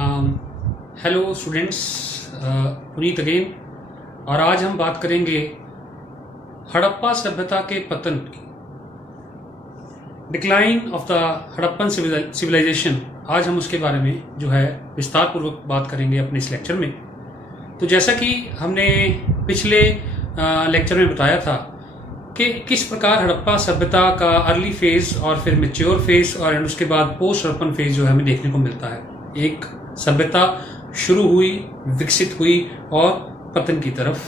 Hello students, Puneet again. और आज हम बात करेंगे हड़प्पा सभ्यता के पतन की, decline of the Harappan civilisation. आज हम उसके बारे में जो है विस्तार पूर्वक बात करेंगे अपने इस लेक्चर में। तो जैसा कि हमने पिछले लेक्चर में बताया था कि किस प्रकार हड़प्पा सभ्यता का अर्ली फेज और फिर मैच्योर फेज और उसके बाद पोस्ट हड़प्पन फेज जो है हमें देखने को मिलता है। एक सभ्यता शुरू हुई, विकसित हुई और पतन की तरफ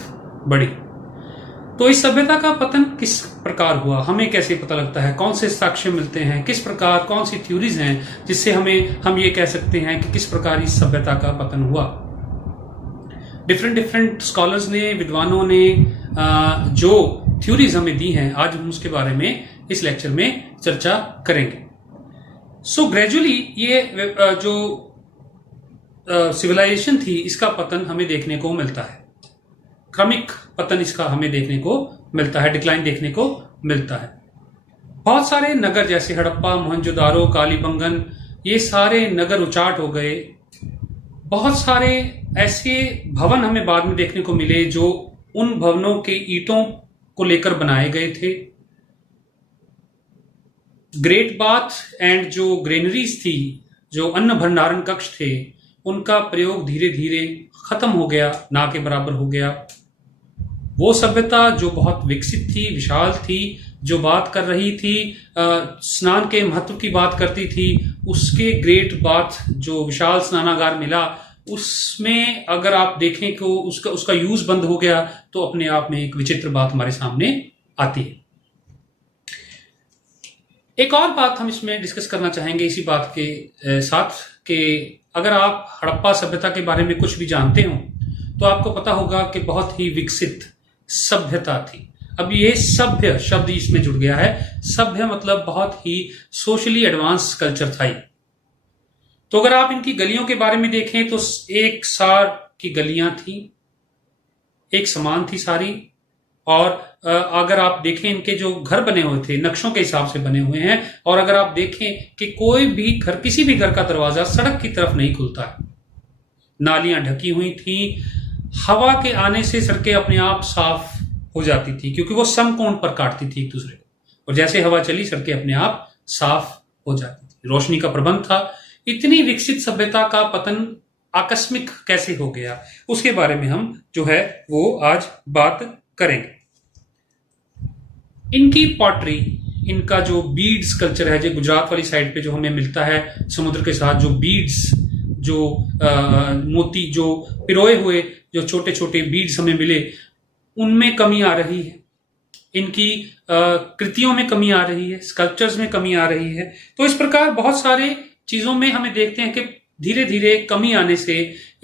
बढ़ी। तो इस सभ्यता का पतन किस प्रकार हुआ, हमें कैसे पता लगता है, कौन से साक्ष्य मिलते हैं, किस प्रकार, कौन सी थ्योरीज हैं जिससे हम ये कह सकते हैं कि किस प्रकार इस सभ्यता का पतन हुआ। डिफरेंट स्कॉलर्स ने, विद्वानों ने जो थ्योरीज हमें दी हैं, आज हम उसके बारे में इस लेक्चर में चर्चा करेंगे। सो ग्रेजुअली ये जो सिविलाइजेशन थी, इसका पतन हमें देखने को मिलता है। क्रमिक पतन इसका हमें देखने को मिलता है, डिक्लाइन देखने को मिलता है। बहुत सारे नगर जैसे हड़प्पा, मोहनजोदारो, कालीबंगन, ये सारे नगर उचाट हो गए। बहुत सारे ऐसे भवन हमें बाद में देखने को मिले जो उन भवनों के ईंटों को लेकर बनाए गए थे। ग्रेट बाथ एंड जो ग्रेनरीज थी, जो अन्न भंडारण कक्ष थे, उनका प्रयोग धीरे धीरे खत्म हो गया, ना के बराबर हो गया। वो सभ्यता जो बहुत विकसित थी, विशाल थी, जो बात कर रही थी, स्नान के महत्व की बात करती थी, उसके ग्रेट बाथ जो विशाल स्नानागार मिला, उसमें अगर आप देखें कि उसका यूज बंद हो गया, तो अपने आप में एक विचित्र बात हमारे सामने आती है। एक और बात हम इसमें डिस्कस करना चाहेंगे इसी बात के साथ कि अगर आप हड़प्पा सभ्यता के बारे में कुछ भी जानते हो तो आपको पता होगा कि बहुत ही विकसित सभ्यता थी। अब ये सभ्य शब्द इसमें जुड़ गया है। सभ्य मतलब बहुत ही सोशली एडवांस कल्चर था ये। तो अगर आप इनकी गलियों के बारे में देखें तो एक सार की गलियां थी, एक समान थी सारी। और अगर आप देखें इनके जो घर बने हुए थे नक्शों के हिसाब से बने हुए हैं। और अगर आप देखें कि कोई भी घर, किसी भी घर का दरवाजा सड़क की तरफ नहीं खुलता है, नालियां ढकी हुई थी, हवा के आने से सड़कें अपने आप साफ हो जाती थी क्योंकि वो समकोण पर काटती थी एक दूसरे को, और जैसे हवा चली सड़कें अपने आप साफ हो जाती थी। रोशनी का प्रबंध था। इतनी विकसित सभ्यता का पतन आकस्मिक कैसे हो गया, उसके बारे में हम जो है वो आज बात करेंगे। इनकी पॉटरी, इनका जो बीड्स कल्चर है, जो गुजरात वाली साइड पे जो हमें मिलता है समुद्र के साथ, जो बीड्स, जो मोती, जो पिरोए हुए जो छोटे छोटे बीड्स हमें मिले, उनमें कमी आ रही है। इनकी कृतियों में कमी आ रही है, स्कल्पचर्स में कमी आ रही है। तो इस प्रकार बहुत सारे चीजों में हमें देखते हैं कि धीरे धीरे कमी आने से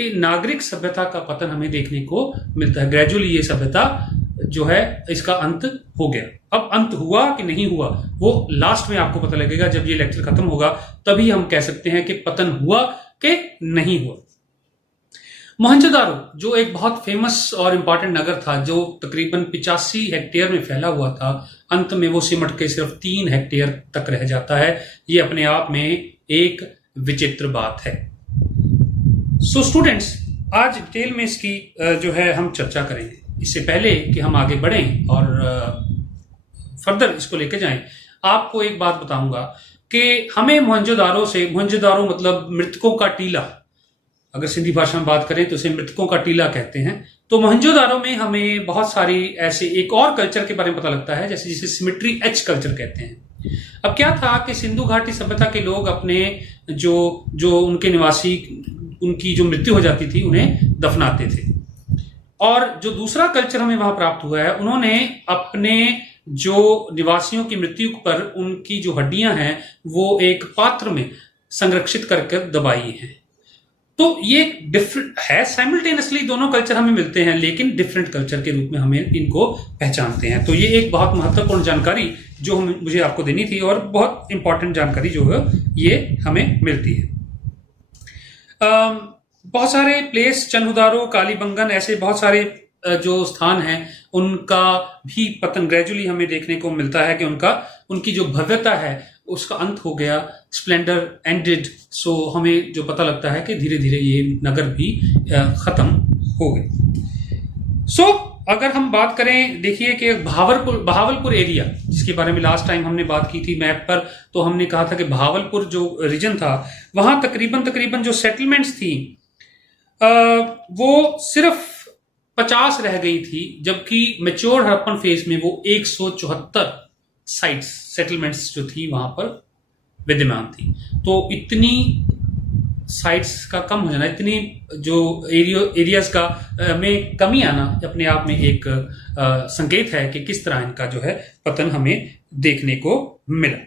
एक नागरिक सभ्यता का पतन हमें देखने को मिलता है। ग्रेजुअली ये सभ्यता जो है इसका अंत हो गया। अब अंत हुआ कि नहीं हुआ वो लास्ट में आपको पता लगेगा। जब ये लेक्चर खत्म होगा तभी हम कह सकते हैं कि पतन हुआ कि नहीं हुआ। मोहनजोदारो जो एक बहुत फेमस और इंपॉर्टेंट नगर था, जो तकरीबन 85 हेक्टेयर में फैला हुआ था, अंत में वो सिमट के सिर्फ 3 हेक्टेयर तक रह जाता है। ये अपने आप में एक विचित्र बात है। सो स्टूडेंट्स, आज डिटेल में इसकी जो है हम चर्चा करेंगे। इससे पहले कि हम आगे बढ़ें और फर्दर इसको लेके जाएं, आपको एक बात बताऊंगा कि हमें मोहनजोदारो मतलब मृतकों का टीला, अगर सिंधी भाषा में बात करें तो इसे मृतकों का टीला कहते हैं। तो मोहनजोदारो में हमें बहुत सारी ऐसे एक और कल्चर के बारे में पता लगता है, जैसे जिसे सिमेट्री एच कल्चर कहते हैं। अब क्या था कि सिंधु घाटी सभ्यता के लोग अपने जो उनके निवासी, उनकी जो मृत्यु हो जाती थी, उन्हें दफनाते थे। और जो दूसरा कल्चर हमें वहां प्राप्त हुआ है, उन्होंने अपने जो निवासियों की मृत्यु पर उनकी जो हड्डियां हैं वो एक पात्र में संरक्षित करके दबाई हैं। तो ये डिफरेंट है, साइमल्टेनियसली दोनों कल्चर हमें मिलते हैं, लेकिन डिफरेंट कल्चर के रूप में हमें इनको पहचानते हैं। तो ये एक बहुत महत्वपूर्ण जानकारी जो मुझे आपको देनी थी, और बहुत इंपॉर्टेंट जानकारी जो है ये हमें मिलती है। बहुत सारे प्लेस, चन्हुदारो, कालीबंगन, ऐसे बहुत सारे जो स्थान हैं, उनका भी पतन ग्रेजुअली हमें देखने को मिलता है कि उनकी जो भव्यता है उसका अंत हो गया, स्प्लेंडर एंडेड। सो हमें जो पता लगता है कि धीरे धीरे ये नगर भी खत्म हो गए। सो अगर हम बात करें, देखिए कि बहावलपुर एरिया जिसके बारे में लास्ट टाइम हमने बात की थी मैप पर, तो हमने कहा था कि बहावलपुर जो रीजन था वहां तकरीबन जो सेटलमेंट्स थी वो सिर्फ 50 रह गई थी, जबकि मैच्योर हड़प्पन फेज में वो 174 साइट्स सेटलमेंट्स जो थी वहां पर विद्यमान थी। तो इतनी साइट्स का कम हो जाना, इतनी जो एरियाज का में कमी आना अपने आप में एक संकेत है कि किस तरह इनका जो है पतन हमें देखने को मिला।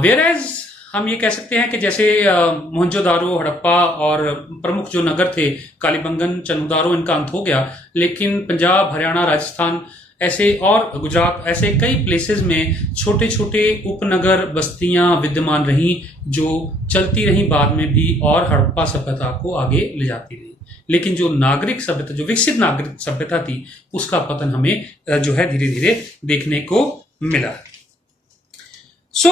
वेयर एज हम ये कह सकते हैं कि जैसे मोहनजोदारो, हड़प्पा और प्रमुख जो नगर थे कालीबंगन, चन्नदारो, इनका अंत हो गया, लेकिन पंजाब, हरियाणा, राजस्थान ऐसे और गुजरात ऐसे कई प्लेसेस में छोटे छोटे उपनगर बस्तियां विद्यमान रहीं जो चलती रहीं बाद में भी और हड़प्पा सभ्यता को आगे ले जाती रही। लेकिन जो नागरिक सभ्यता, जो विकसित नागरिक सभ्यता थी, उसका पतन हमें जो है धीरे धीरे देखने को मिला। सो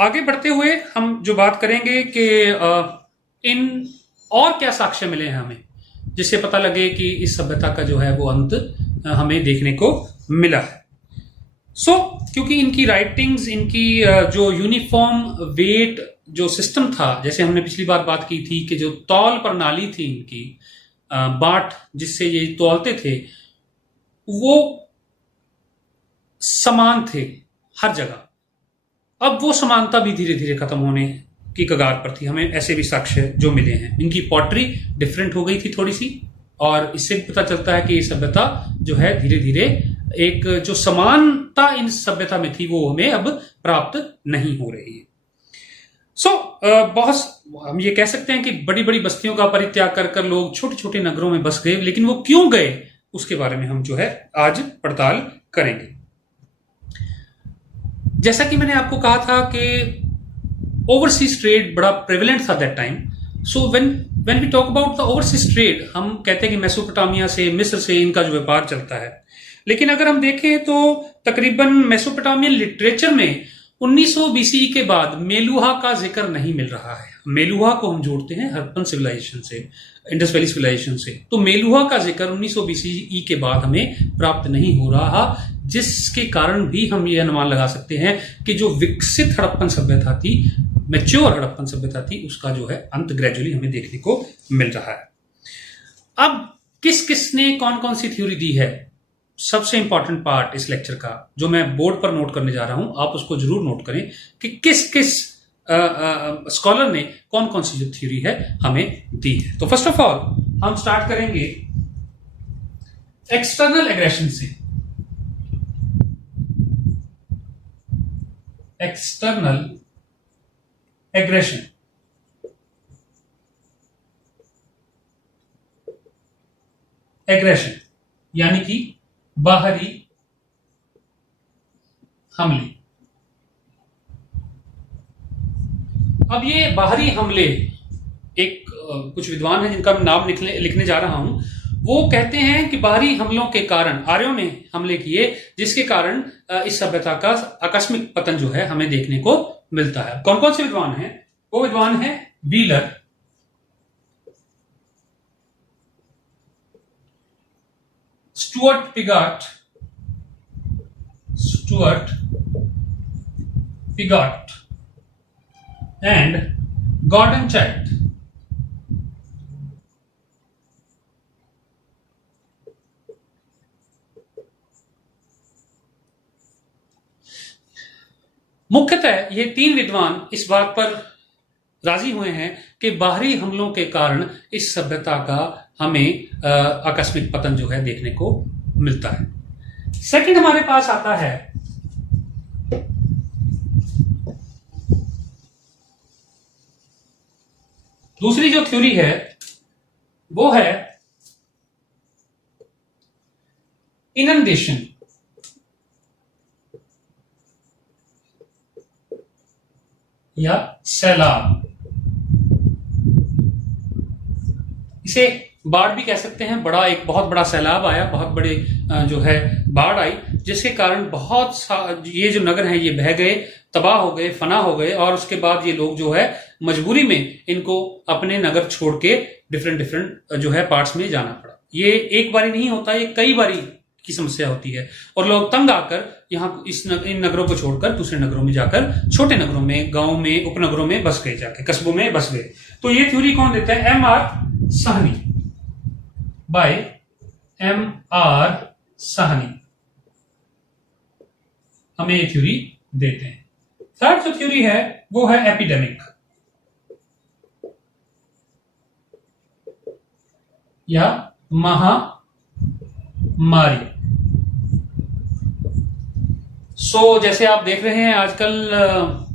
आगे बढ़ते हुए हम जो बात करेंगे कि इन और क्या साक्ष्य मिले हैं हमें जिससे पता लगे कि इस सभ्यता का जो है वो अंत हमें देखने को मिला है। सो क्योंकि इनकी राइटिंग्स, इनकी जो यूनिफॉर्म वेट जो सिस्टम था, जैसे हमने पिछली बार बात की थी कि जो तौल प्रणाली थी इनकी, बाट जिससे ये तौलते थे, वो समान थे हर जगह। अब वो समानता भी धीरे धीरे खत्म होने की कगार पर थी। हमें ऐसे भी साक्ष्य जो मिले हैं। इनकी पॉटरी डिफरेंट हो गई थी थोड़ी सी, और इससे भी पता चलता है कि ये सभ्यता जो है धीरे धीरे एक जो समानता इन सभ्यता में थी वो हमें अब प्राप्त नहीं हो रही है। सो बहुत हम ये कह सकते हैं कि बड़ी बड़ी बस्तियों का परित्याग कर कर लोग छोटे छोटे नगरों में बस गए, लेकिन वो क्यों गए उसके बारे में हम जो है आज पड़ताल करेंगे। जैसा कि मैंने आपको कहा था कि ओवरसीज ट्रेड बड़ा प्रेवलेंट था that time. So when we talk about the overseas trade, हम कहते हैं कि मेसोपोटामिया से, मिस्र से इनका जो व्यापार चलता है। लेकिन अगर हम देखें तो तकरीबन मेसोपोटामियन लिटरेचर में 1900 बीसीई के बाद मेलुहा का जिक्र नहीं मिल रहा है। मेलुहा को हम जोड़ते हैं हड़प्पन सिविलाइजेशन से, इंडस वैली सिविलाइजेशन से। तो मेलुहा का जिक्र 1900 बीसीई के बाद हमें प्राप्त नहीं हो रहा, जिसके कारण भी हम ये अनुमान लगा सकते हैं कि जो विकसित हड़प्पन सभ्यता थी, मैच्योर हड़प्पन सभ्यता थी, उसका जो है अंत ग्रेजुअली हमें देखने को मिल रहा है। अब किस किस ने कौन कौन सी थ्योरी दी है, सबसे इंपॉर्टेंट पार्ट इस लेक्चर का जो मैं बोर्ड पर नोट करने जा रहा हूं, आप उसको जरूर नोट करें कि किस किस स्कॉलर ने कौन कौन सी जो थ्योरी है हमें दी है। तो फर्स्ट ऑफ ऑल हम स्टार्ट करेंगे एक्सटर्नल एग्रेशन से। एक्सटर्नल एग्रेशन, एग्रेशन यानी कि बाहरी हमले। अब ये बाहरी हमले, एक कुछ विद्वान हैं जिनका मैं नाम लिखने जा रहा हूं, वो कहते हैं कि बाहरी हमलों के कारण आर्यों ने हमले किए, जिसके कारण इस सभ्यता का आकस्मिक पतन जो है हमें देखने को मिलता है। कौन कौन से विद्वान हैं? वो विद्वान हैं Wheeler, Stuart Piggott and Gordon Childe. मुख्यतः ये तीन विद्वान इस बात पर राजी हुए हैं कि बाहरी हमलों के कारण इस सभ्यता का हमें आकस्मिक पतन जो है देखने को मिलता है। सेकंड हमारे पास आता है दूसरी जो थ्योरी है वो है इनंडेशन या सैलाब। इसे बाढ़ भी कह सकते हैं। एक बहुत बड़ा सैलाब आया, बहुत बड़े जो है बाढ़ आई, जिसके कारण ये जो नगर हैं ये बह गए, तबाह हो गए, फना हो गए, और उसके बाद ये लोग जो है मजबूरी में इनको अपने नगर छोड़ के डिफरेंट डिफरेंट जो है पार्ट्स में जाना पड़ा। ये एक बारी नहीं होता, ये कई बारी की समस्या होती है, और लोग तंग आकर यहाँ इन नगरों को छोड़कर दूसरे नगरों में जाकर, छोटे नगरों में, गांव में, उपनगरों में बस गए, जाके कस्बों में बस गए। तो ये थ्योरी कौन देता है? M.R. Sahni, bye M.R. Sahni हमें ये थ्योरी देते हैं। थर्ड जो थ्योरी है वो है एपिडेमिक या महामारी। जैसे आप देख रहे हैं आजकल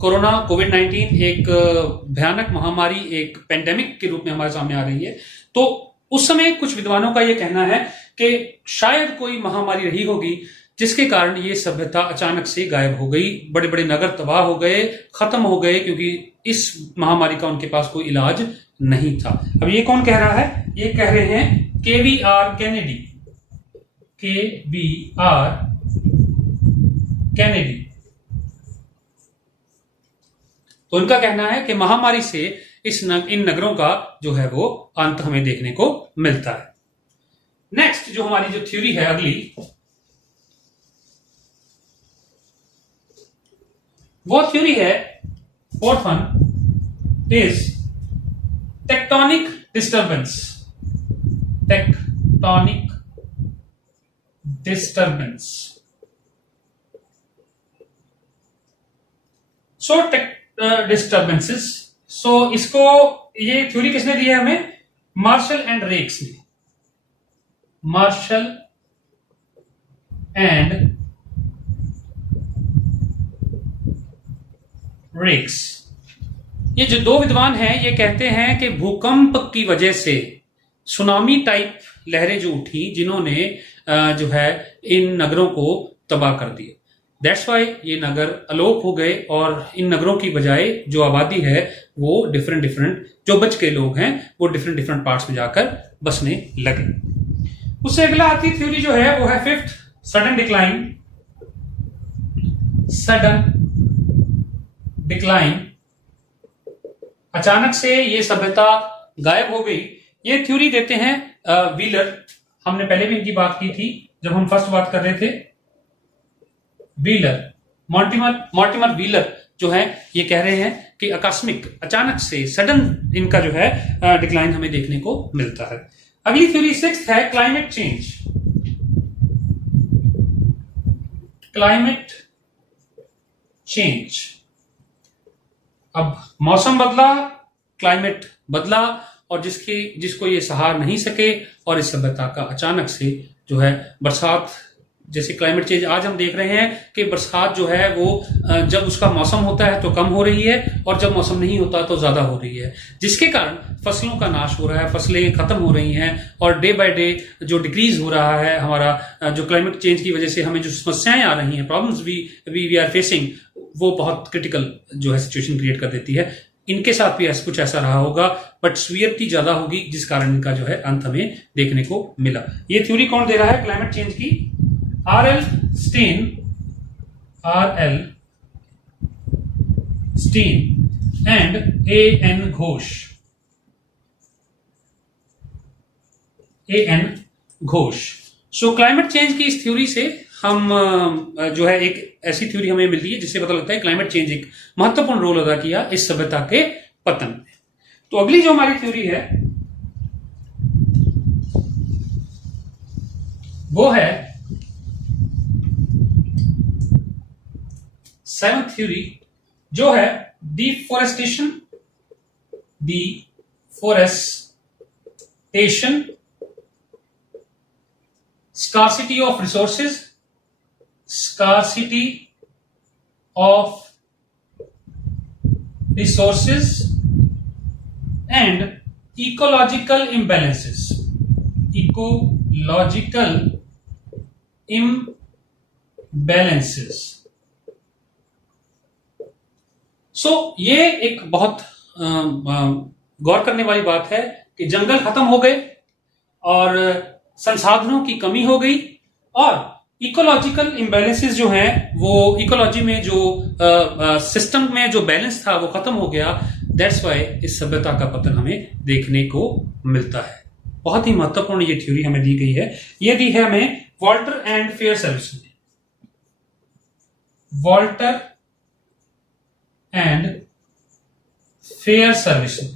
कोरोना कोविड-19 एक भयानक महामारी, एक पेंडेमिक के रूप में हमारे सामने आ रही है। तो उस समय कुछ विद्वानों का यह कहना है कि शायद कोई महामारी रही होगी जिसके कारण ये सभ्यता अचानक से गायब हो गई, बड़े बड़े नगर तबाह हो गए, खत्म हो गए, क्योंकि इस महामारी का उनके पास कोई इलाज नहीं था। अब ये कौन कह रहा है? ये कह रहे हैं KVR कैनेडी, KVR कैनेडी। तो इनका कहना है कि महामारी से इन नगरों का जो है वो अंत हमें देखने को मिलता है। नेक्स्ट जो हमारी जो थ्योरी है अगली, वो थ्योरी है, fourth one is tectonic disturbance. Tectonic disturbance. Disturbances. इसको ये थ्योरी किसने दी है हमें? मार्शल एंड रेक्स ने। मार्शल एंड रेक्स, ये जो दो विद्वान हैं ये कहते हैं कि भूकंप की वजह से सुनामी टाइप लहरें जो उठी, जिन्होंने जो है इन नगरों को तबाह कर दिया। दैट्स वाई ये नगर अलोप हो गए, और इन नगरों की बजाय जो आबादी है वो डिफरेंट डिफरेंट, जो बच के लोग हैं वो डिफरेंट डिफरेंट पार्ट्स में जाकर बसने लगे। उससे अगला आती थ्योरी जो है वो है fifth, sudden decline. Sudden decline, अचानक से ये सभ्यता गायब हो गई। ये थ्योरी देते हैं व्हीलर। हमने पहले भी इनकी बात की थी जब हम फर्स्ट बात कर रहे थे। व्हीलर, मॉर्टिमर व्हीलर जो है ये कह रहे हैं कि आकस्मिक, अचानक से, सडन इनका जो है डिक्लाइन हमें देखने को मिलता है। अगली थ्योरी सिक्स्थ है क्लाइमेट चेंज। क्लाइमेट चेंज, अब मौसम बदला, क्लाइमेट बदला, और जिसको ये सहार नहीं सके, और इस सभ्यता का अचानक से जो है बरसात, जैसे क्लाइमेट चेंज आज हम देख रहे हैं कि बरसात जो है वो जब उसका मौसम होता है तो कम हो रही है, और जब मौसम नहीं होता तो ज्यादा हो रही है, जिसके कारण फसलों का नाश हो रहा है, फसलें खत्म हो रही हैं, और डे बाय डे जो डिक्रीज हो रहा है हमारा, जो क्लाइमेट चेंज की वजह से हमें जो समस्याएं आ रही हैं, प्रॉब्लम्स वी आर फेसिंग, वो बहुत क्रिटिकल जो है सिचुएशन क्रिएट कर देती है। इनके साथ भी कुछ ऐसा रहा होगा, बट सीवियरिटी ज्यादा होगी, जिस कारण इनका जो है अंत हमें देखने को मिला। ये थ्योरी कौन दे रहा है क्लाइमेट चेंज की? R.L. Stein and A.N. Ghosh. So climate change की इस थ्योरी से हम जो है एक ऐसी थ्योरी हमें मिलती है जिससे पता लगता है क्लाइमेट चेंज एक महत्वपूर्ण रोल अदा किया इस सभ्यता के पतन में। तो अगली जो हमारी थ्योरी है वो है सेवंथ थ्योरी, जो है deforestation. Scarcity of resources, and ecological imbalances। ये एक बहुत गौर करने वाली बात है कि जंगल खत्म हो गए और संसाधनों की कमी हो गई, और इकोलॉजिकल इम्बैलेंसेस जो हैं वो इकोलॉजी में जो सिस्टम में जो बैलेंस था वो खत्म हो गया। दैट्स वाई इस सभ्यता का पतन हमें देखने को मिलता है। बहुत ही महत्वपूर्ण ये थ्योरी हमें दी गई है। ये दी है हमें वॉल्टर एंड फेयर सर्विसन ने। वॉल्टर एंड फेयर सर्विसन,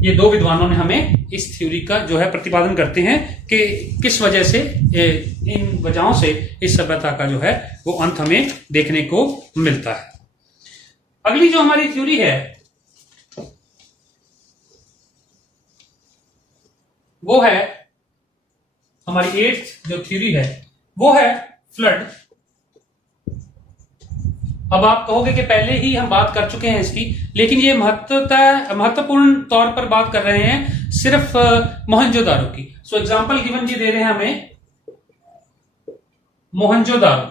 ये दो विद्वानों ने हमें इस थ्योरी का जो है प्रतिपादन करते हैं कि किस वजह से, इन वजहों से इस सभ्यता का जो है वो अंत हमें देखने को मिलता है। अगली जो हमारी थ्योरी है वो है हमारी 8th जो थ्योरी है वो है फ्लड। अब आप कहोगे कि पहले ही हम बात कर चुके हैं इसकी, लेकिन ये महत्वपूर्ण तौर पर बात कर रहे हैं सिर्फ मोहनजोदारो की। सो एग्जांपल गिवन जी दे रहे हैं हमें मोहनजोदारो,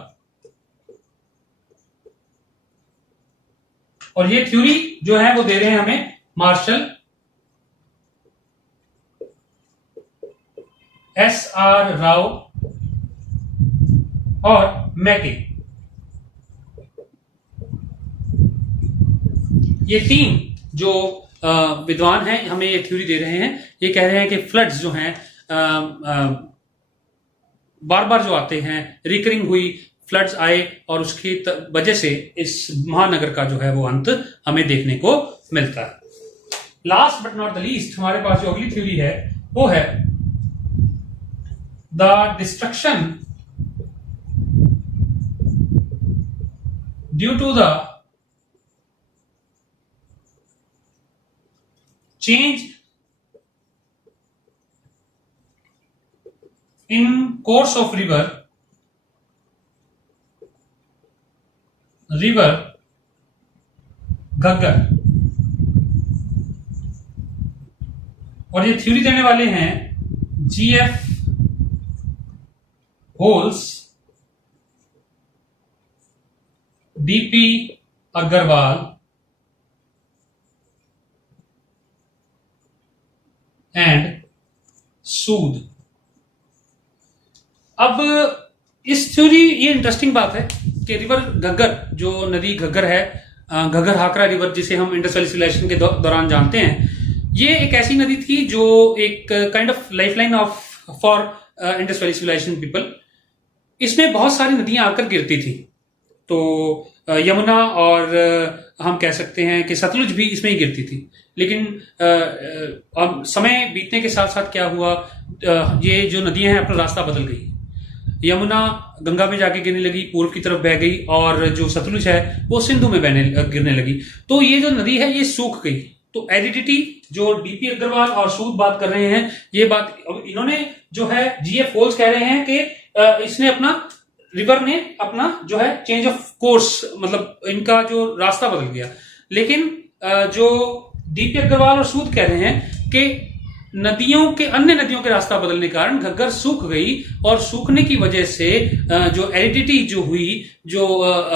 और ये थ्योरी जो है वो दे रहे हैं हमें मार्शल, SR राव और मैके। ये तीन जो विद्वान हैं हमें ये थ्योरी दे रहे हैं। ये कह रहे हैं कि फ्लड्स जो हैं बार बार जो आते हैं, रिकरिंग हुई फ्लड्स आए और उसकी वजह से इस महानगर का जो है वो अंत हमें देखने को मिलता है। Last but not the least हमारे पास जो अगली थ्योरी है वो है the destruction due to the change in course of river Ghaggar. और ये थ्योरी देने वाले हैं GF Holes, DP Agrawal and Sood. अब इस थ्योरी, ये इंटरेस्टिंग बात है कि रिवर घग्गर, जो नदी घग्गर है, घग्गर हाकरा रिवर जिसे हम इंडस वैली सिविलाइजेशन के दौरान जानते हैं, ये एक ऐसी नदी थी जो एक kind of lifeline of for Indus Valley civilisation people. इसमें बहुत सारी नदियां आकर गिरती थी, तो यमुना और हम कह सकते हैं कि सतलुज भी इसमें ही गिरती थी। लेकिन अब समय बीतने के साथ साथ क्या हुआ, ये जो नदियां हैं अपना रास्ता बदल गई। यमुना गंगा में जाके गिरने लगी, पूर्व की तरफ बह गई, और जो सतलुज है वो सिंधु में गिरने लगी। तो ये जो नदी है ये सूख गई। तो एडिडिटी जो डीपी अग्रवाल और सूद बात कर रहे हैं, ये बात इन्होंने जो है GF होल्स कह रहे हैं कि इसने अपना, रिवर ने अपना जो है चेंज ऑफ कोर्स, मतलब इनका जो रास्ता बदल गया। लेकिन जो डीपी अग्रवाल और सूद कह रहे हैं कि अन्य नदियों के रास्ता बदलने के कारण घग्गर सूख गई, और सूखने की वजह से जो एरिडिटी जो हुई, जो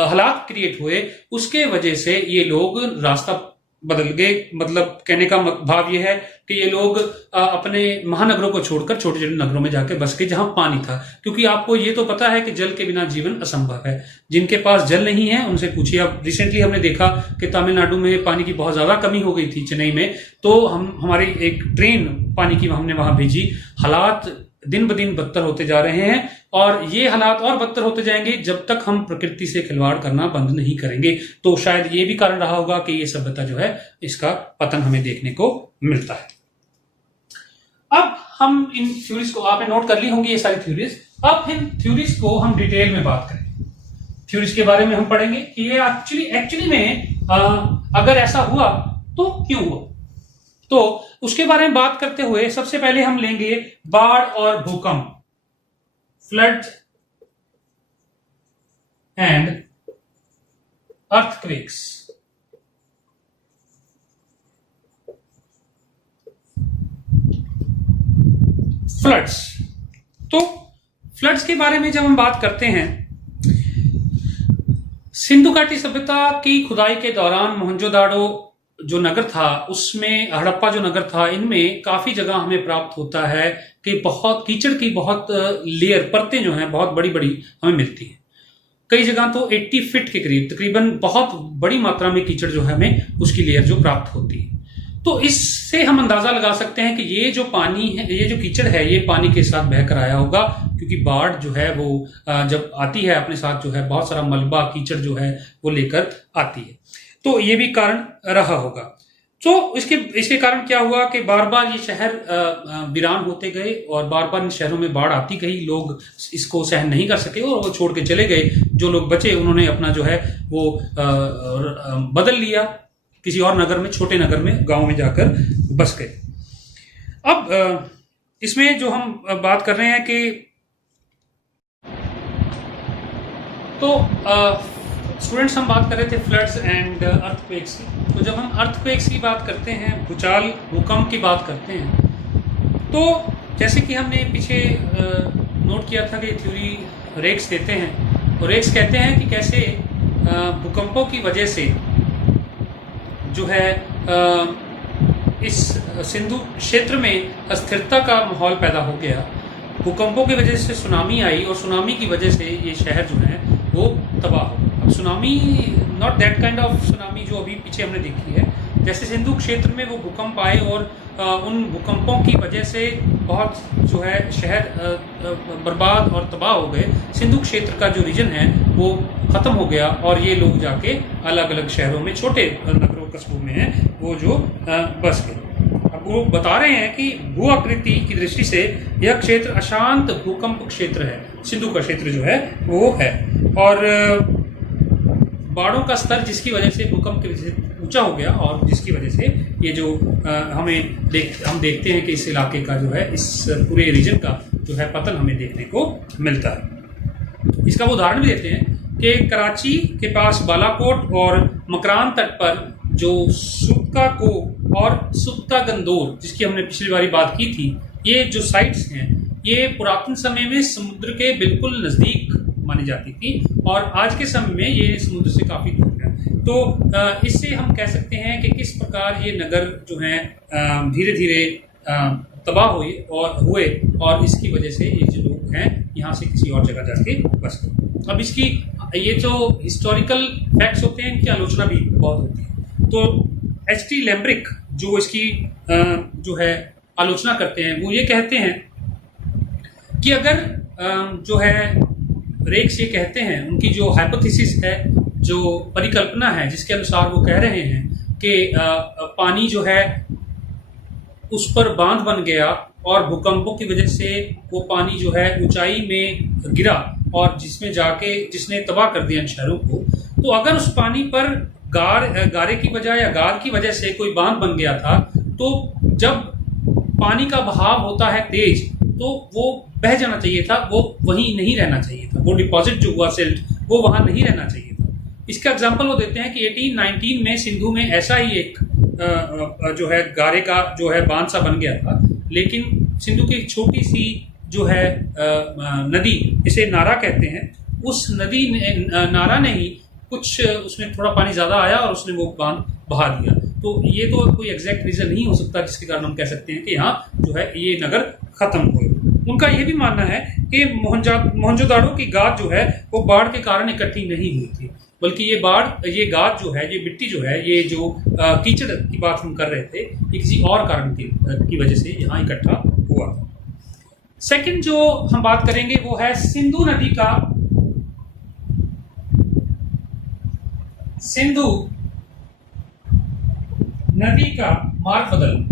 हालात क्रिएट हुए, उसके वजह से ये लोग रास्ता बदल गए। मतलब कहने का भाव ये है कि ये लोग अपने महानगरों को छोड़कर छोटे छोटे नगरों में जाके बस गए जहां पानी था। क्योंकि आपको ये तो पता है कि जल के बिना जीवन असंभव है। जिनके पास जल नहीं है उनसे पूछिए। अब रिसेंटली हमने देखा कि तमिलनाडु में पानी की बहुत ज्यादा कमी हो गई थी, चेन्नई में, तो हमारी एक ट्रेन पानी की हमने वहां भेजी। हालात दिन ब दिन बदतर होते जा रहे हैं, और ये हालात और बदतर होते जाएंगे जब तक हम प्रकृति से खिलवाड़ करना बंद नहीं करेंगे। तो शायद ये भी कारण रहा होगा कि ये सभ्यता जो है इसका पतन हमें देखने को मिलता है। अब हम इन थ्योरीज को, आपने नोट कर ली होंगी ये सारी थ्योरीज। अब इन थ्योरीज को हम डिटेल में बात करें। थ्योरीज के बारे में हम पढ़ेंगे कि ये एक्चुअली में अगर ऐसा हुआ तो क्यों हुआ। तो उसके बारे में बात करते हुए सबसे पहले हम लेंगे बाढ़ और भूकंप, फ्लड एंड अर्थक्वेक्स। फ्लड्स, तो फ्लड्स के बारे में जब हम बात करते हैं, सिंधु घाटी सभ्यता की खुदाई के दौरान मोहनजोदाड़ो जो नगर था उसमें, हड़प्पा जो नगर था, इनमें काफी जगह हमें प्राप्त होता है कि बहुत कीचड़ की बहुत लेयर, परतें जो हैं बहुत बड़ी बड़ी हमें मिलती हैं। कई जगह तो 80 फीट के करीब, तकरीबन बहुत बड़ी मात्रा में कीचड़ जो है हमें उसकी लेयर जो प्राप्त होती है। तो इससे हम अंदाजा लगा सकते हैं कि ये जो पानी है, ये जो कीचड़ है, ये पानी के साथ बहकर आया होगा, क्योंकि बाढ़ जो है वो जब आती है अपने साथ जो है बहुत सारा मलबा कीचड़ जो है वो लेकर आती है। तो ये भी कारण रहा होगा। तो इसके कारण क्या हुआ कि बार बार ये शहर वीरान होते गए और बार बार इन शहरों में बाढ़ आती गई, लोग इसको सहन नहीं कर सके और वो छोड़ के चले गए। जो लोग बचे उन्होंने अपना जो है वो बदल लिया, किसी और नगर में, छोटे नगर में, गांव में जाकर बस गए। अब इसमें जो हम बात कर रहे हैं कि तो स्टूडेंट्स, हम बात कर रहे थे फ्लड्स एंड अर्थक्वेक्स की। तो जब हम अर्थक्वेक्स की बात करते हैं, भूचाल, भूकंप की बात करते हैं, तो जैसे कि हमने पीछे नोट किया था कि थ्योरी रेक्स देते हैं, और रेक्स कहते हैं कि कैसे भूकंपों की वजह से जो है इस सिंधु क्षेत्र में अस्थिरता का माहौल पैदा हो गया। भूकंपों की वजह से सुनामी आई और सुनामी की वजह से ये शहर जो है वो तबाह हो। अब tsunami, not that kind of tsunami जो अभी पीछे हमने देखी है, जैसे सिंधु क्षेत्र में वो भूकंप आए और उन भूकंपों की वजह से बहुत जो है शहर बर्बाद और तबाह हो गए। सिंधु क्षेत्र का जो रीजन है वो ख़त्म हो गया और ये लोग जाके अलग अलग शहरों में, छोटे नगरों कस्बों में हैं वो जो बस गए। अब वो बता रहे हैं कि भू आकृति की दृष्टि से यह क्षेत्र अशांत भूकंप क्षेत्र है, सिंधु का क्षेत्र जो है वो है, और बाढ़ों का स्तर जिसकी वजह से, भूकंप की वजह से ऊंचा हो गया और जिसकी वजह से ये जो हम देखते हैं कि इस इलाके का जो है, इस पूरे रीजन का जो है पतन हमें देखने को मिलता है। इसका वो उदाहरण भी देते हैं कि कराची के पास बालाकोट और मकरान तट पर जो सुक्का को और सुक्का गंदोर, जिसकी हमने पिछली बारी बात की थी, ये जो साइट्स हैं ये पुरातन समय में समुद्र के बिल्कुल नज़दीक मानी जाती थी और आज के समय में ये समुद्र से काफ़ी दूर है। तो इससे हम कह सकते हैं कि किस प्रकार ये नगर जो हैं धीरे धीरे तबाह हुए और इसकी वजह से ये जो लोग हैं यहाँ से किसी और जगह जाके बस गए। अब इसकी ये जो हिस्टोरिकल फैक्ट्स होते हैं, इनकी आलोचना भी बहुत होती है। तो H.T. लैम्ब्रिक जो इसकी जो है आलोचना करते हैं, वो ये कहते हैं कि अगर जो है रेक्स ये कहते हैं, उनकी जो हाइपोथेसिस है, जो परिकल्पना है, जिसके अनुसार वो कह रहे हैं कि पानी जो है उस पर बांध बन गया और भूकंपों की वजह से वो पानी जो है ऊंचाई में गिरा और जिसने तबाह कर दिया इन शहरों को। तो अगर उस पानी पर गारे की वजह या गाद की वजह से कोई बांध बन गया था, तो जब पानी का बहाव होता है तेज, तो वो बह जाना चाहिए था, वो वहीं नहीं रहना चाहिए था, वो डिपॉजिट जो हुआ सिल्ट वो वहां नहीं रहना चाहिए था। इसका एग्जांपल वो देते हैं कि 1819 में सिंधु में ऐसा ही एक जो है गारे का जो है बांध सा बन गया था, लेकिन सिंधु की एक छोटी सी जो है नदी, इसे नारा कहते हैं, उस नदी ने, नारा ने ही कुछ, उसमें थोड़ा पानी ज़्यादा आया और उसने वो बांध बहा दिया। तो ये तो कोई एग्जैक्ट रीज़न नहीं हो सकता जिसके कारण हम कह सकते हैं कि यहाँ जो है ये नगर ख़त्म हुए। उनका ये भी मानना है कि मोहनजोदाड़ो की गाद जो है वो बाढ़ के कारण इकट्ठी नहीं हुई थी, बल्कि ये गाद जो है, ये मिट्टी जो है, ये जो कीचड़ की बात हम कर रहे थे, ये किसी और कारण की वजह से यहाँ इकट्ठा हुआ था। सेकंड जो हम बात करेंगे वो है सिंधु नदी का मार्ग बदलना।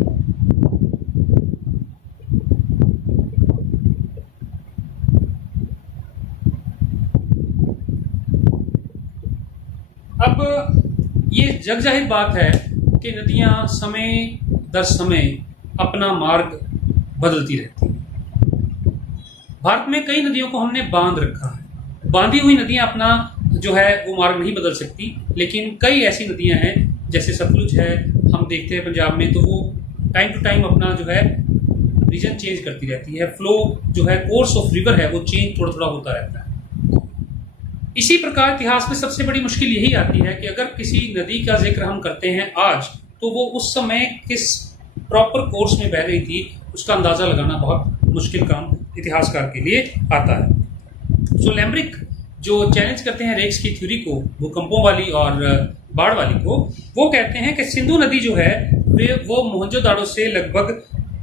अब ये जग जाहिर बात है कि नदियां समय दर समय अपना मार्ग बदलती रहती हैं। भारत में कई नदियों को हमने बांध रखा है। बांधी हुई नदियां अपना जो है वो मार्ग नहीं बदल सकती, लेकिन कई ऐसी नदियां हैं जैसे सतलुज है, हम देखते हैं पंजाब में, तो वो टाइम टू टाइम अपना जो है रीजन चेंज करती रहती है। फ्लो जो है, कोर्स ऑफ रिवर है, वो चेंज थोड़ा थोड़ा होता रहता है। इसी प्रकार इतिहास में सबसे बड़ी मुश्किल यही आती है कि अगर किसी नदी का जिक्र हम करते हैं आज, तो वो उस समय किस प्रॉपर कोर्स में बह रही थी उसका अंदाज़ा लगाना बहुत मुश्किल काम इतिहासकार के लिए आता है। सो लैम्ब्रिक जो चैलेंज करते हैं रेक्स की थ्योरी को, भूकंपों वाली और बाढ़ वाली को, वो कहते हैं कि सिंधु नदी जो है वो मोहनजोदाड़ो से लगभग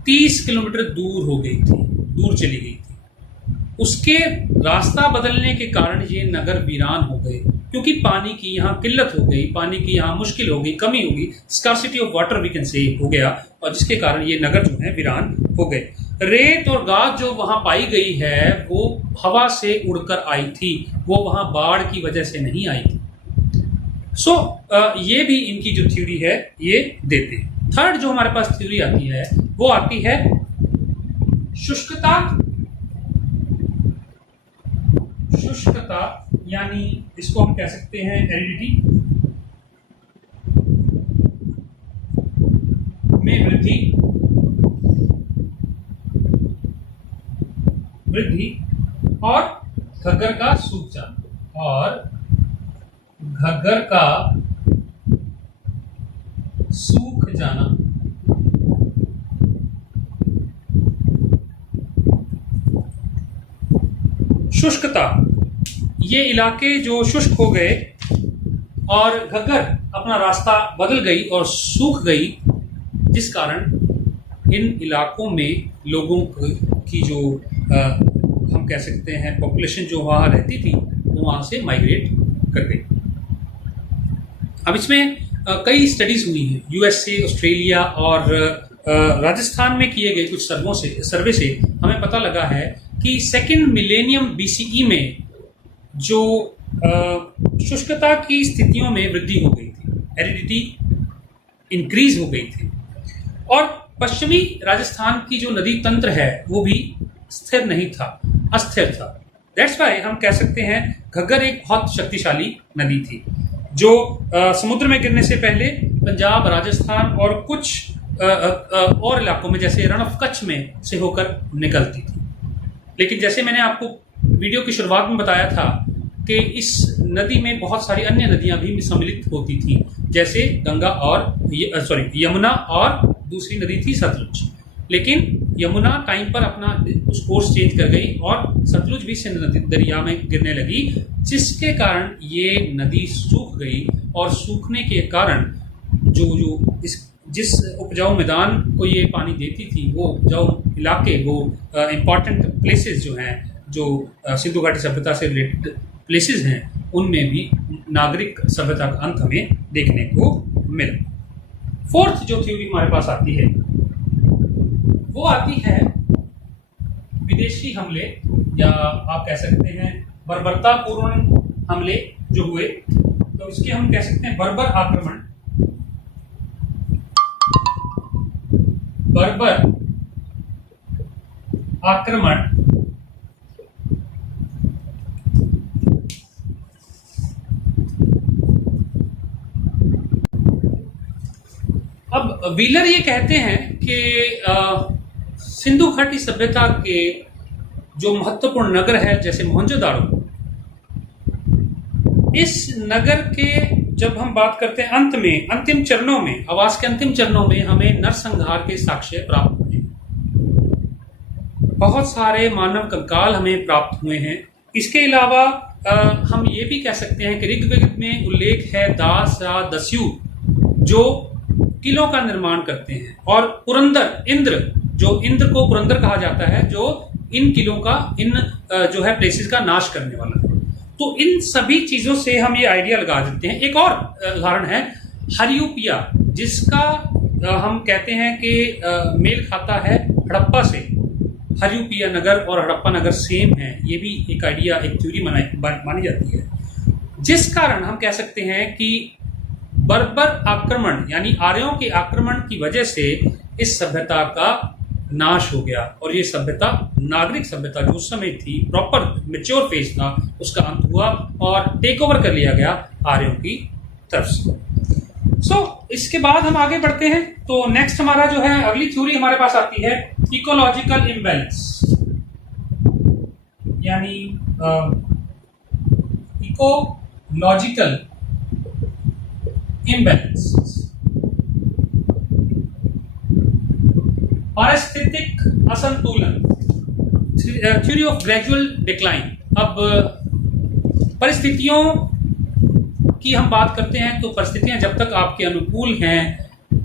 30 किलोमीटर दूर हो गई थी, दूर चली गई थी। उसके रास्ता बदलने के कारण ये नगर वीरान हो गए, क्योंकि पानी की यहाँ किल्लत हो गई, पानी की यहाँ मुश्किल हो गई, कमी हो गई, scarcity of water we can say हो गया, और जिसके कारण ये नगर जो है वीरान हो गए। रेत और गाद जो वहां पाई गई है वो हवा से उड़कर आई थी, वो वहां बाढ़ की वजह से नहीं आई थी। सो ये भी इनकी जो थ्योरी है ये देते हैं। थर्ड जो हमारे पास थ्योरी आती है वो आती है शुष्कता। शुष्कता यानी इसको हम कह सकते हैं एरिडिटी में वृद्धि और घग्गर का सूख जाना, और घग्गर का सूख जाना। शुष्कता, ये इलाके जो शुष्क हो गए और घग्गर अपना रास्ता बदल गई और सूख गई, जिस कारण इन इलाकों में लोगों की जो हम कह सकते हैं पॉपुलेशन जो वहाँ रहती थी वो वहाँ से माइग्रेट कर गई। अब इसमें कई स्टडीज हुई हैं यूएसए, ऑस्ट्रेलिया और राजस्थान में किए गए कुछ सर्वे से हमें पता लगा है कि सेकेंड मिलेनियम बीसीई में जो शुष्कता की स्थितियों में वृद्धि हो गई थी, एरिडिटी इंक्रीज हो गई थी, और पश्चिमी राजस्थान की जो नदी तंत्र है वो भी स्थिर नहीं था, अस्थिर था। दैट्स वाई हम कह सकते हैं घग्गर एक बहुत शक्तिशाली नदी थी जो समुद्र में गिरने से पहले पंजाब, राजस्थान और कुछ और इलाकों में जैसे रण ऑफ कच्छ में से होकर निकलती थी। लेकिन जैसे मैंने आपको वीडियो की शुरुआत में बताया था कि इस नदी में बहुत सारी अन्य नदियां भी सम्मिलित होती थी, जैसे गंगा और यमुना, और दूसरी नदी थी सतलुज। लेकिन यमुना टाइम पर अपना उस कोर्स चेंज कर गई और सतलुज भी सिंध नदी दरिया में गिरने लगी, जिसके कारण ये नदी सूख गई, और सूखने के कारण जिस उपजाऊ मैदान को ये पानी देती थी वो उपजाऊ इलाके, वो इम्पॉर्टेंट प्लेसेस जो हैं, जो सिंधु घाटी सभ्यता से रिलेटेड प्लेसेस हैं, उनमें भी नागरिक सभ्यता का अंत हमें देखने को मिला। फोर्थ जो थ्योरी हमारे पास आती है वो आती है विदेशी हमले, या आप कह सकते हैं बर्बरतापूर्ण हमले जो हुए, तो इसके हम कह सकते हैं बर्बर आक्रमण। बर्बर आक्रमण अब व्हीलर ये कहते हैं कि सिंधु घाटी सभ्यता के जो महत्वपूर्ण नगर है जैसे मोहनजोदाड़ो, इस नगर के जब हम बात करते हैं अंत में, अंतिम चरणों में, आवास के अंतिम चरणों में हमें नरसंहार के साक्ष्य प्राप्त हुए। बहुत सारे मानव कंकाल हमें प्राप्त हुए हैं। इसके अलावा हम ये भी कह सकते हैं कि ऋग्वेद में उल्लेख है दास या दस्यु जो किलों का निर्माण करते हैं, और पुरंदर इंद्र, जो इंद्र को पुरंदर कहा जाता है, जो इन किलों का, इन जो है प्लेसेस का नाश करने वाला है। तो इन सभी चीजों से हम ये आइडिया लगा देते हैं। एक और उदाहरण है हरियूपिया, जिसका हम कहते हैं कि मेल खाता है हड़प्पा से। हरियूपिया नगर और हड़प्पा नगर सेम है, ये भी एक आइडिया, एक थ्योरी मानी जाती है, जिस कारण हम कह सकते हैं कि बर्बर आक्रमण यानी आर्यों के आक्रमण की वजह से इस सभ्यता का नाश हो गया, और ये सभ्यता, नागरिक सभ्यता जो उस समय थी, प्रॉपर मैच्योर फेज था, उसका अंत हुआ और टेक ओवर कर लिया गया आर्यों की तरफ से। सो इसके बाद हम आगे बढ़ते हैं। तो नेक्स्ट हमारा जो है अगली थ्योरी हमारे पास आती है इकोलॉजिकल इम्बैलेंस, यानी इकोलॉजिकल इम्बैलेंस। पारिस्थितिक असंतुलन, थ्योरी ऑफ ग्रेजुअल डिक्लाइन। अब परिस्थितियों की हम बात करते हैं तो परिस्थितियां जब तक आपके अनुकूल हैं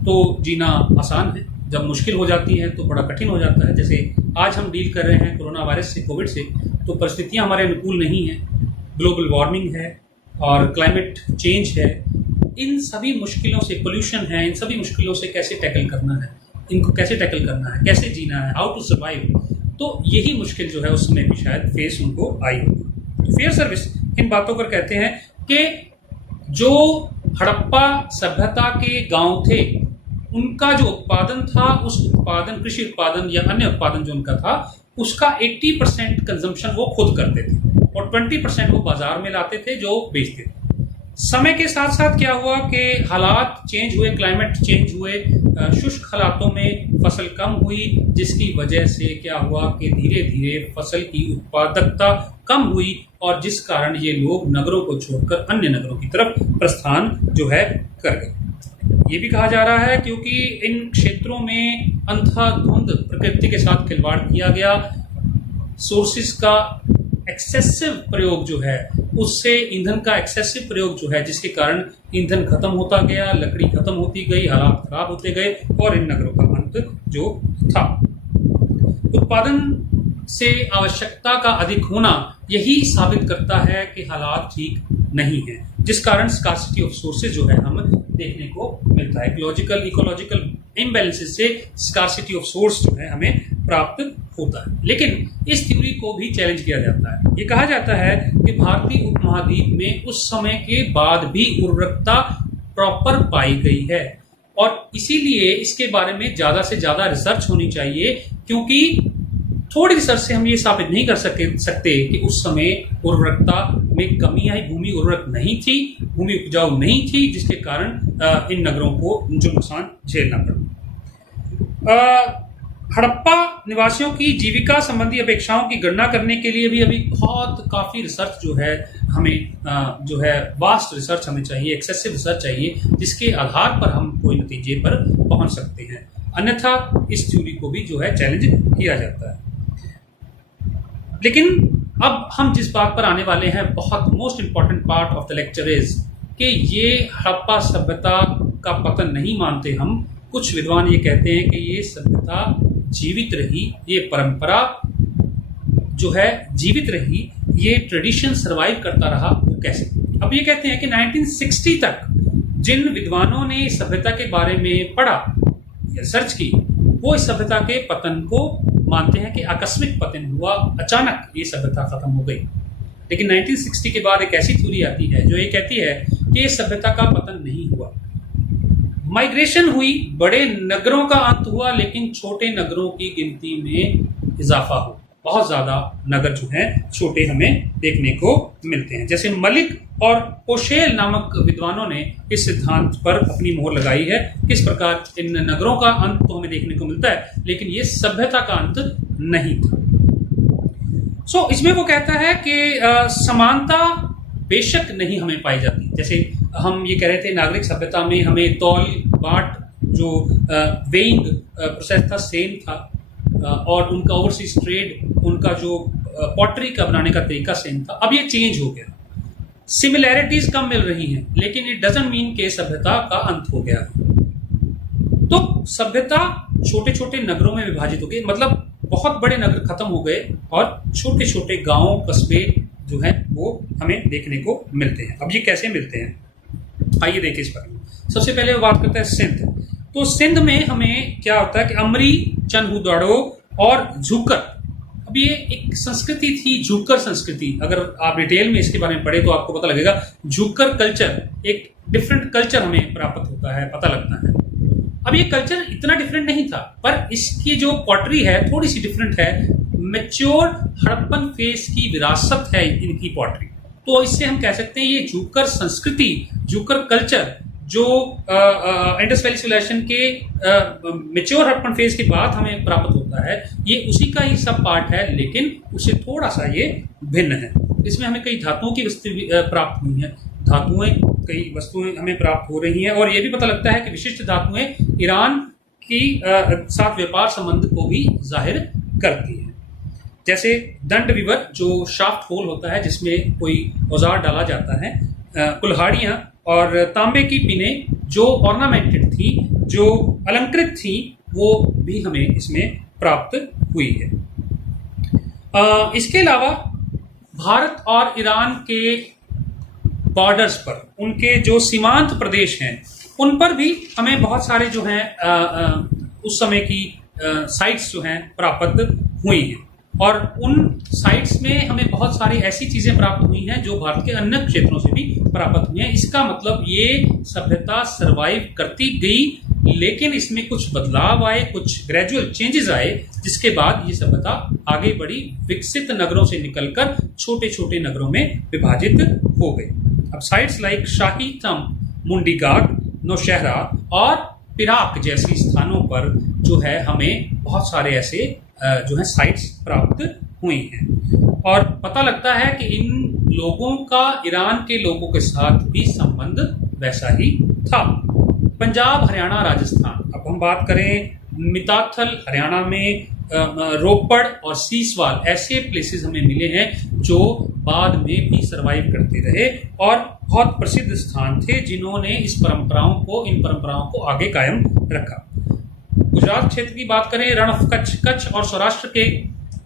तो जीना आसान है, जब मुश्किल हो जाती है तो बड़ा कठिन हो जाता है। जैसे आज हम डील कर रहे हैं कोरोना वायरस से, कोविड से, तो परिस्थितियां हमारे अनुकूल नहीं हैं। ग्लोबल वार्मिंग है और क्लाइमेट चेंज है। इन सभी मुश्किलों से, पोल्यूशन है, इन सभी मुश्किलों से कैसे टैकल करना है, इनको कैसे टैकल करना है, कैसे जीना है, हाउ टू सर्वाइव, तो यही मुश्किल जो है उस समय भी शायद फेस उनको आई होगी। तो फेयर सर्विस इन बातों पर कहते हैं कि जो हड़प्पा सभ्यता के गांव थे, उनका जो उत्पादन था, उस उत्पादन, कृषि उत्पादन या अन्य उत्पादन जो उनका था, उसका 80% कंजम्पशन वो खुद करते थे और 20% वो बाजार में लाते थे जो बेचते थे। समय के साथ साथ क्या हुआ कि हालात चेंज हुए, क्लाइमेट चेंज हुए, शुष्क हालातों में फसल कम हुई, जिसकी वजह से क्या हुआ कि धीरे धीरे फसल की उत्पादकता कम हुई और जिस कारण ये लोग नगरों को छोड़कर अन्य नगरों की तरफ प्रस्थान जो है कर गए। ये भी कहा जा रहा है क्योंकि इन क्षेत्रों में अंधाधुंध प्रकृति के साथ खिलवाड़ किया गया, सोर्सेज का एक्सेसिव प्रयोग जो है, उससे ईंधन का एक्सेसिव प्रयोग जो है, जिसके कारण ईंधन खत्म होता गया, लकड़ी खत्म होती गई, हालात खराब होते गए और इन नगरों का अंत जो था। उत्पादन से आवश्यकता का अधिक होना यही साबित करता है कि हालात ठीक नहीं है, जिस कारण स्कार्सिटी ऑफ सोर्सेज जो है हम देखने को मिलता है। इकोलॉजिकल इम्बैलेंसेस से स्कार्सिटी ऑफ सोर्स जो है हमें प्राप्त होता है। लेकिन इस थ्योरी को भी चैलेंज किया जाता है। ये कहा जाता है कि भारतीय उपमहाद्वीप में उस समय के बाद भी उर्वरकता प्रॉपर पाई गई है और इसीलिए इसके बारे में ज्यादा से ज्यादा रिसर्च होनी चाहिए, क्योंकि थोड़ी रिसर्च से हम ये साबित नहीं कर सकते कि उस समय उर्वरकता में कमी आई, भूमि उर्वरक नहीं थी, भूमि उपजाऊ नहीं थी, जिसके कारण इन नगरों को जो नुकसान झेलना पड़ा। हड़प्पा निवासियों की जीविका संबंधी अपेक्षाओं की गणना करने के लिए भी अभी काफी रिसर्च जो है हमें जो है वास्ट रिसर्च हमें चाहिए, एक्सेसिव रिसर्च चाहिए, जिसके आधार पर हम कोई नतीजे पर पहुंच सकते हैं। अन्यथा इस थ्योरी को भी जो है चैलेंज किया जाता है। लेकिन अब हम जिस बात पर आने वाले हैं, बहुत most important part of the lecture is कि ये हड़प्पा सभ्यता का पतन नहीं मानते हम। कुछ विद्वान ये कहते हैं कि ये सभ्यता जीवित रही, ये परंपरा जो है जीवित रही, ये ट्रेडिशन सरवाइव करता रहा। वो कैसे? अब ये कहते हैं कि 1960 तक जिन विद्वानों ने इस सभ्यता के बारे में पढ़ा या सर्च की, वो इस सभ्यता के पतन को मानते हैं कि आकस्मिक पतन हुआ, अचानक ये सभ्यता खत्म हो गई। लेकिन 1960 के बाद एक ऐसी थ्योरी आती है जो ये कहती है कि इस सभ्यता का पतन नहीं हुआ, माइग्रेशन हुई, बड़े नगरों का अंत हुआ, लेकिन छोटे नगरों की गिनती में इजाफा हुआ। बहुत ज्यादा नगर जो हैं छोटे हमें देखने को मिलते हैं। जैसे मलिक और पोशेल नामक विद्वानों ने इस सिद्धांत पर अपनी मोहर लगाई है। किस प्रकार इन नगरों का अंत तो हमें देखने को मिलता है, लेकिन ये सभ्यता का अंत नहीं था। इसमें वो कहता है कि समानता बेशक नहीं हमें पाई जाती। जैसे हम ये कह रहे थे, नागरिक सभ्यता में हमें तौल बाट जो वेइंग प्रोसेस था सेम था, और उनका ओवरसीज ट्रेड, उनका जो पॉटरी का बनाने का तरीका सेम था। अब ये चेंज हो गया, सिमिलैरिटीज कम मिल रही हैं, लेकिन इट डजंट मीन के सभ्यता का अंत हो गया। तो सभ्यता छोटे छोटे नगरों में विभाजित हो गई, मतलब बहुत बड़े नगर खत्म हो गए और छोटे छोटे गांव कस्बे जो हैं वो हमें देखने को मिलते हैं। अब ये कैसे मिलते हैं, आइए देखें इस पर। सबसे पहले वो बात करते हैं सिंध। तो सिंध में हमें क्या होता है कि अमरी, चनहुदाड़ो और झूकर। अब ये एक संस्कृति थी, झूकर संस्कृति। अगर आप डिटेल में इसके बारे में पढ़े तो आपको पता लगेगा, झूकर कल्चर, एक डिफरेंट कल्चर हमें प्राप्त होता है, पता लगता है। अब ये कल्चर इतना डिफरेंट नहीं था, पर इसकी जो पॉटरी है थोड़ी सी डिफरेंट है। मैच्योर हड़प्पन फेस की विरासत है इनकी पॉटरी। तो इससे हम कह सकते हैं ये झूकर संस्कृति, झूकर कल्चर जो इंडस वैली सिविलाइजेशन के मैच्योर हड़प्पन फेज के बाद हमें प्राप्त होता है, ये उसी का ही सब पार्ट है, लेकिन उससे थोड़ा सा ये भिन्न है। इसमें हमें कई धातुओं की वस्तु प्राप्त हुई हैं, कई वस्तुएं हमें प्राप्त हो रही हैं, और ये भी पता लगता है कि विशिष्ट धातुएं ईरान की साथ व्यापार संबंध को भी जाहिर करती है। जैसे दंड विवर जो शाफ्ट होल होता है जिसमें कोई औजार डाला जाता है, कुल्हाड़ियाँ और तांबे की पिनें जो ऑर्नामेंटेड थी, जो अलंकृत थी, वो भी हमें इसमें प्राप्त हुई है। इसके अलावा भारत और ईरान के बॉर्डर्स पर, उनके जो सीमांत प्रदेश हैं, उन पर भी हमें बहुत सारे जो हैं उस समय की साइट्स जो हैं प्राप्त हुई हैं, और उन साइट्स में हमें बहुत सारी ऐसी चीज़ें प्राप्त हुई हैं जो भारत के अन्य क्षेत्रों से भी प्राप्त हुई हैं। इसका मतलब ये सभ्यता सरवाइव करती गई, लेकिन इसमें कुछ बदलाव आए, कुछ ग्रेजुअल चेंजेस आए, जिसके बाद ये सभ्यता आगे बढ़ी, विकसित नगरों से निकलकर छोटे छोटे नगरों में विभाजित हो गई। अब साइट्स लाइक शाही तंब, मुंडीगाग, नौशहरा और पिराक जैसी स्थानों पर जो है हमें बहुत सारे ऐसे जो है साइट्स प्राप्त हुई हैं, और पता लगता है कि इन लोगों का ईरान के लोगों के साथ भी संबंध वैसा ही था। पंजाब, हरियाणा, राजस्थान, अब हम बात करें मिताथल हरियाणा में, रोपड़ और सीसवाल ऐसे प्लेसेस हमें मिले हैं जो बाद में भी सरवाइव करते रहे और बहुत प्रसिद्ध स्थान थे जिन्होंने इन परंपराओं को आगे कायम रखा। गुजरात क्षेत्र की बात करें, रण ऑफ कच्छ, कच्छ और सौराष्ट्र के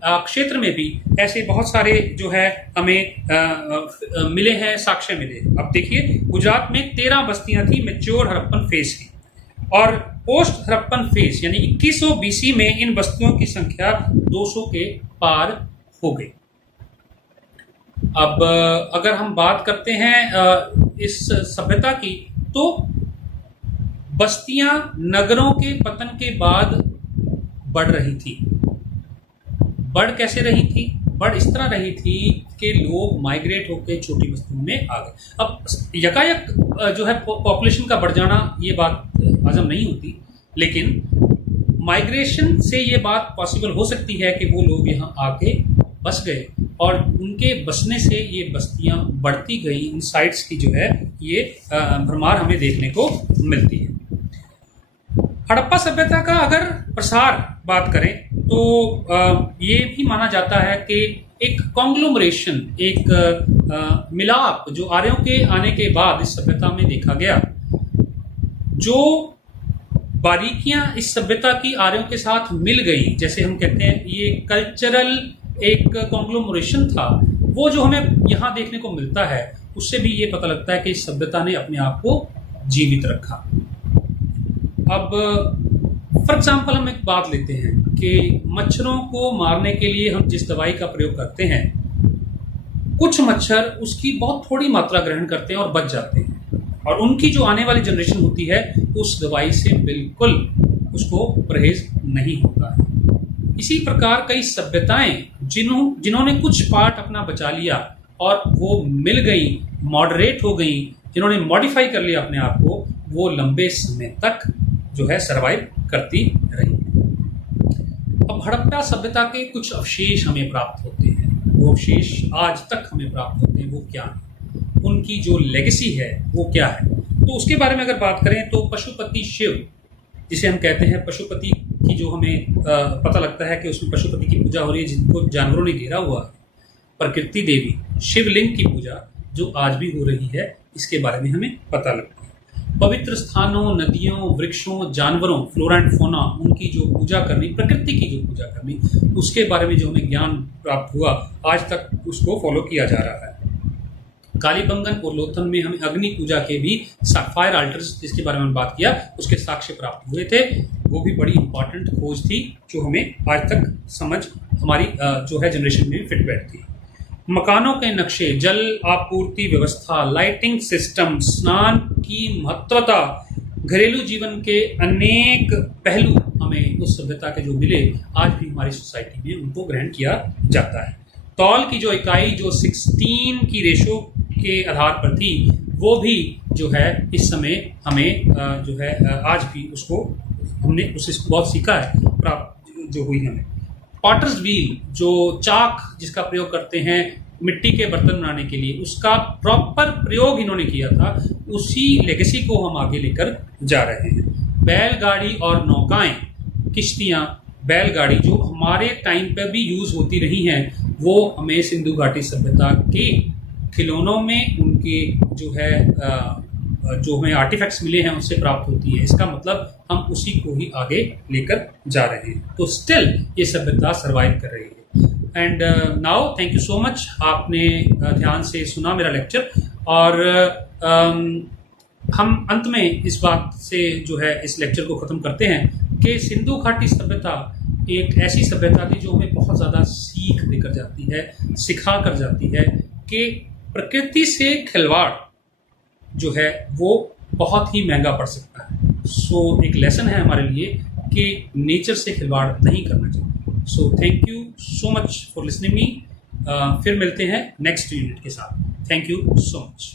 क्षेत्र में भी ऐसे बहुत सारे जो है हमें मिले हैं, साक्ष्य मिले। अब देखिए, गुजरात में 13 बस्तियां थी मैच्योर हड़प्पन फेज की, और पोस्ट हड़प्पन फेज यानी 2100 बीसी में इन बस्तियों की संख्या 200 के पार हो गई। अब अगर हम बात करते हैं इस सभ्यता की, तो बस्तियां नगरों के पतन के बाद बढ़ रही थी। बढ़ कैसे रही थी? बढ़ इस तरह रही थी कि लोग माइग्रेट होकर छोटी बस्तियों में आ गए। अब यकायक जो है पॉपुलेशन का बढ़ जाना, ये बात हजम नहीं होती, लेकिन माइग्रेशन से ये बात पॉसिबल हो सकती है कि वो लोग यहाँ आके बस गए, और उनके बसने से ये बस्तियां बढ़ती गई। इन साइट्स की जो है ये भरमार हमें देखने को मिलती है। हड़प्पा सभ्यता का अगर प्रसार बात करें तो ये भी माना जाता है कि एक कॉन्ग्लोमरेशन, एक मिलाप जो आर्यों के आने के बाद इस सभ्यता में देखा गया, जो बारीकियां इस सभ्यता की आर्यों के साथ मिल गई, जैसे हम कहते हैं ये कल्चरल एक कॉन्ग्लोमरेशन था, वो जो हमें यहाँ देखने को मिलता है, उससे भी ये पता लगता है कि इस सभ्यता ने अपने आप को जीवित रखा। अब फॉर एग्जाम्पल हम एक बात लेते हैं कि मच्छरों को मारने के लिए हम जिस दवाई का प्रयोग करते हैं, कुछ मच्छर उसकी बहुत थोड़ी मात्रा ग्रहण करते हैं और बच जाते हैं, और उनकी जो आने वाली जनरेशन होती है उस दवाई से बिल्कुल उसको परहेज नहीं होता है। इसी प्रकार कई सभ्यताएं जिन्होंने कुछ पार्ट अपना बचा लिया और वो मिल गई, मॉडरेट हो गई, जिन्होंने मॉडिफाई कर लिया अपने आप को, वो लंबे समय तक जो है सरवाइव करती रही। अब हड़प्पा सभ्यता के कुछ अवशेष हमें प्राप्त होते हैं, वो अवशेष आज तक हमें प्राप्त होते हैं, वो क्या है, उनकी जो लेगेसी है वो क्या है। तो उसके बारे में अगर बात करें तो पशुपति शिव, जिसे हम कहते हैं पशुपति की, जो हमें पता लगता है कि उसमें पशुपति की पूजा हो रही है, जिनको जानवरों ने घेरा हुआ है, प्रकृति देवी शिवलिंग की पूजा जो आज भी हो रही है, इसके बारे में हमें पता लगता है। पवित्र स्थानों, नदियों, वृक्षों, जानवरों, फ्लोरा एंड फोना, उनकी जो पूजा करनी, प्रकृति की जो पूजा करनी, उसके बारे में जो हमें ज्ञान प्राप्त हुआ, आज तक उसको फॉलो किया जा रहा है। कालीबंगन और लोथल में हमें अग्नि पूजा के भी फायर अल्टर्स, जिसके बारे में बात किया, उसके साक्ष्य प्राप्त हुए थे। वो भी बड़ी इंपॉर्टेंट खोज थी जो हमें आज तक समझ हमारी जो है जनरेशन में फिट बैठती है। मकानों के नक्शे, जल आपूर्ति व्यवस्था, लाइटिंग सिस्टम, स्नान की महत्वता, घरेलू जीवन के अनेक पहलू हमें उस सभ्यता के जो मिले, आज भी हमारी सोसाइटी में उनको ग्रहण किया जाता है। तौल की जो इकाई जो 16 की रेशो के आधार पर थी, वो भी जो है इस समय हमें जो है आज भी उसको हमने उससे बहुत सीखा है, प्राप्त जो हुई हमें। पॉटर्स व्हील, जो चाक जिसका प्रयोग करते हैं मिट्टी के बर्तन बनाने के लिए, उसका प्रॉपर प्रयोग इन्होंने किया था, उसी लेगेसी को हम आगे लेकर जा रहे हैं। बैलगाड़ी और नौकाएं, किश्तियां, बैलगाड़ी जो हमारे टाइम पे भी यूज होती रही हैं, वो हमें सिंधु घाटी सभ्यता के खिलौनों में उनके जो है जो हमें आर्टिफैक्ट्स मिले हैं उससे प्राप्त होती है। इसका मतलब हम उसी को ही आगे लेकर जा रहे हैं, तो स्टिल ये सभ्यता सर्वाइव कर रही है। And now thank you so much, आपने ध्यान से सुना मेरा लेक्चर। और हम अंत में इस बात से जो है इस लेक्चर को ख़त्म करते हैं कि सिंधु घाटी सभ्यता एक ऐसी सभ्यता थी जो हमें बहुत ज़्यादा सीख देकर जाती है, सिखा कर जाती है कि प्रकृति से खिलवाड़ जो है वो बहुत ही महंगा पड़ सकता है। सो एक लेसन है हमारे लिए कि नेचर से खिलवाड़ नहीं करना चाहिए। So thank you so much for listening me. फिर मिलते हैं नेक्स्ट यूनिट के साथ। Thank you so much.